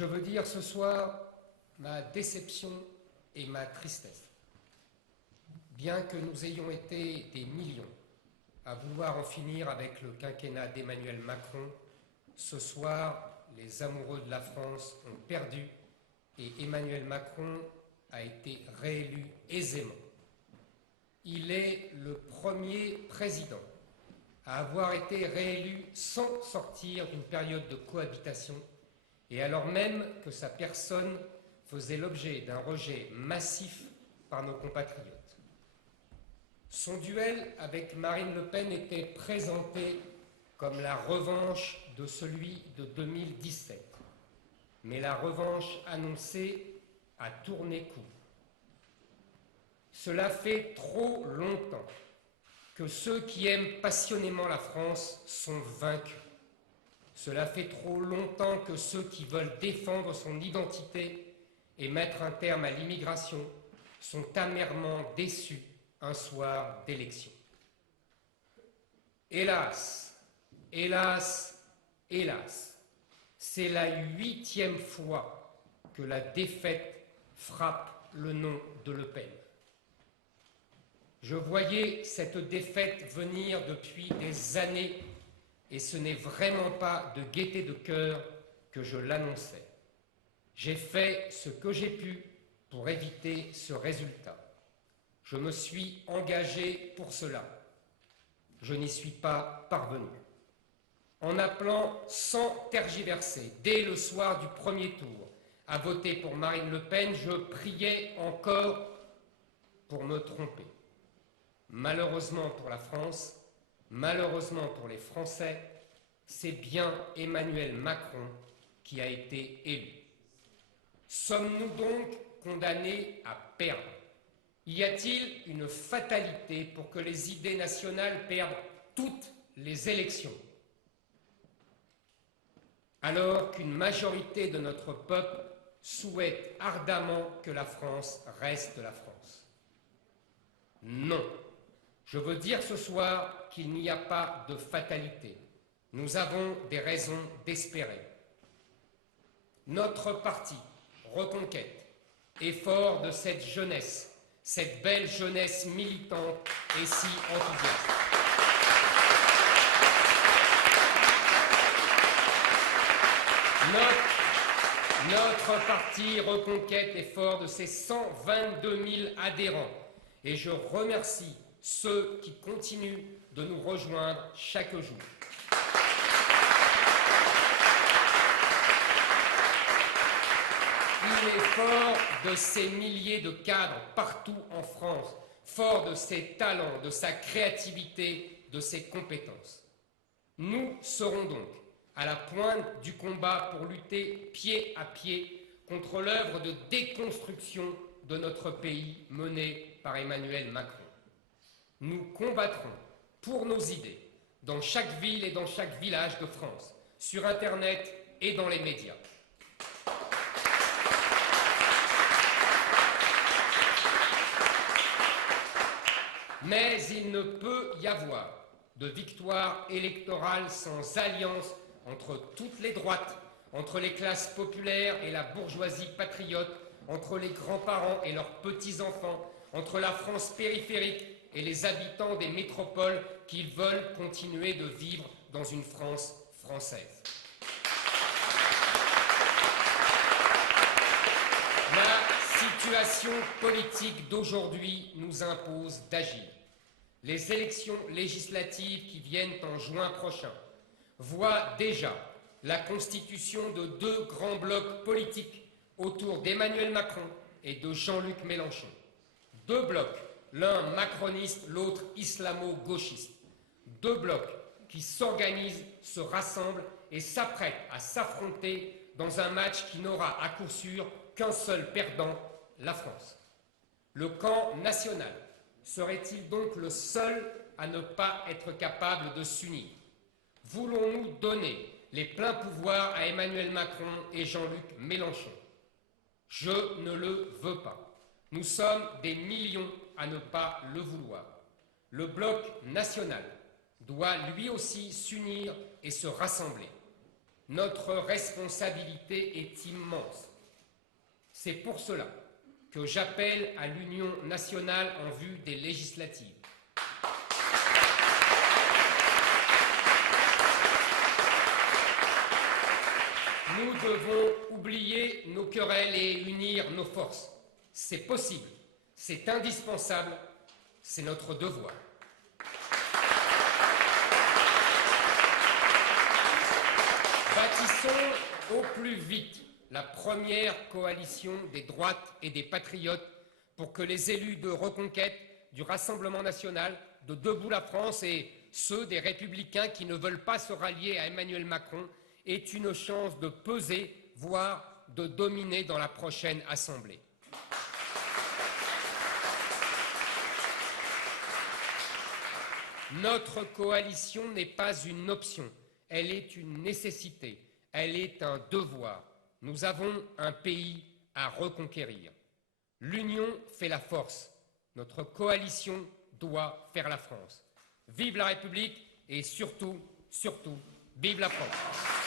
Je veux dire ce soir ma déception et ma tristesse. Bien que nous ayons été des millions à vouloir en finir avec le quinquennat d'Emmanuel Macron, ce soir, les amoureux de la France ont perdu et Emmanuel Macron a été réélu aisément. Il est le premier président à avoir été réélu sans sortir d'une période de cohabitation et alors même que sa personne faisait l'objet d'un rejet massif par nos compatriotes. Son duel avec Marine Le Pen était présenté comme la revanche de celui de 2017. Mais la revanche annoncée a tourné court. Cela fait trop longtemps que ceux qui aiment passionnément la France sont vaincus. Cela fait trop longtemps que ceux qui veulent défendre son identité et mettre un terme à l'immigration sont amèrement déçus un soir d'élection. Hélas, hélas, hélas, c'est la 8e fois que la défaite frappe le nom de Le Pen. Je voyais cette défaite venir depuis des années et ce n'est vraiment pas de gaieté de cœur que je l'annonçais. J'ai fait ce que j'ai pu pour éviter ce résultat. Je me suis engagé pour cela. Je n'y suis pas parvenu. En appelant sans tergiverser, dès le soir du premier tour, à voter pour Marine Le Pen, je priais encore pour me tromper. Malheureusement pour la France, malheureusement pour les Français, c'est bien Emmanuel Macron qui a été élu. Sommes-nous donc condamnés à perdre? Y a-t-il une fatalité pour que les idées nationales perdent toutes les élections? Alors qu'une majorité de notre peuple souhaite ardemment que la France reste la France. Non. Je veux dire ce soir qu'il n'y a pas de fatalité. Nous avons des raisons d'espérer. Notre parti, Reconquête, est fort de cette jeunesse, cette belle jeunesse militante et si enthousiaste. Notre parti Reconquête est fort de ses 122 000 adhérents et je remercie ceux qui continuent de nous rejoindre chaque jour. Il est fort de ses milliers de cadres partout en France, fort de ses talents, de sa créativité, de ses compétences. Nous serons donc à la pointe du combat pour lutter pied à pied contre l'œuvre de déconstruction de notre pays menée par Emmanuel Macron. Nous combattrons pour nos idées dans chaque ville et dans chaque village de France, sur Internet et dans les médias. Mais il ne peut y avoir de victoire électorale sans alliance entre toutes les droites, entre les classes populaires et la bourgeoisie patriote, entre les grands-parents et leurs petits-enfants, entre la France périphérique et les habitants des métropoles qui veulent continuer de vivre dans une France française. La situation politique d'aujourd'hui nous impose d'agir. Les élections législatives qui viennent en juin prochain voient déjà la constitution de 2 grands blocs politiques autour d'Emmanuel Macron et de Jean-Luc Mélenchon. 2 blocs, l'un macroniste, l'autre islamo-gauchiste. 2 blocs qui s'organisent, se rassemblent et s'apprêtent à s'affronter dans un match qui n'aura à coup sûr qu'un seul perdant, la France. Le camp national serait-il donc le seul à ne pas être capable de s'unir? Voulons-nous donner les pleins pouvoirs à Emmanuel Macron et Jean-Luc Mélenchon? Je ne le veux pas. Nous sommes des millions à ne pas le vouloir. Le bloc national doit lui aussi s'unir et se rassembler. Notre responsabilité est immense. C'est pour cela que j'appelle à l'union nationale en vue des législatives. Nous devons oublier nos querelles et unir nos forces. C'est possible, c'est indispensable, c'est notre devoir. Bâtissons au plus vite la première coalition des droites et des patriotes pour que les élus de Reconquête, du Rassemblement national, de Debout la France et ceux des Républicains qui ne veulent pas se rallier à Emmanuel Macron aient une chance de peser, voire de dominer dans la prochaine Assemblée. Notre coalition n'est pas une option, elle est une nécessité, elle est un devoir. Nous avons un pays à reconquérir. L'union fait la force. Notre coalition doit faire la France. Vive la République et surtout, vive la France.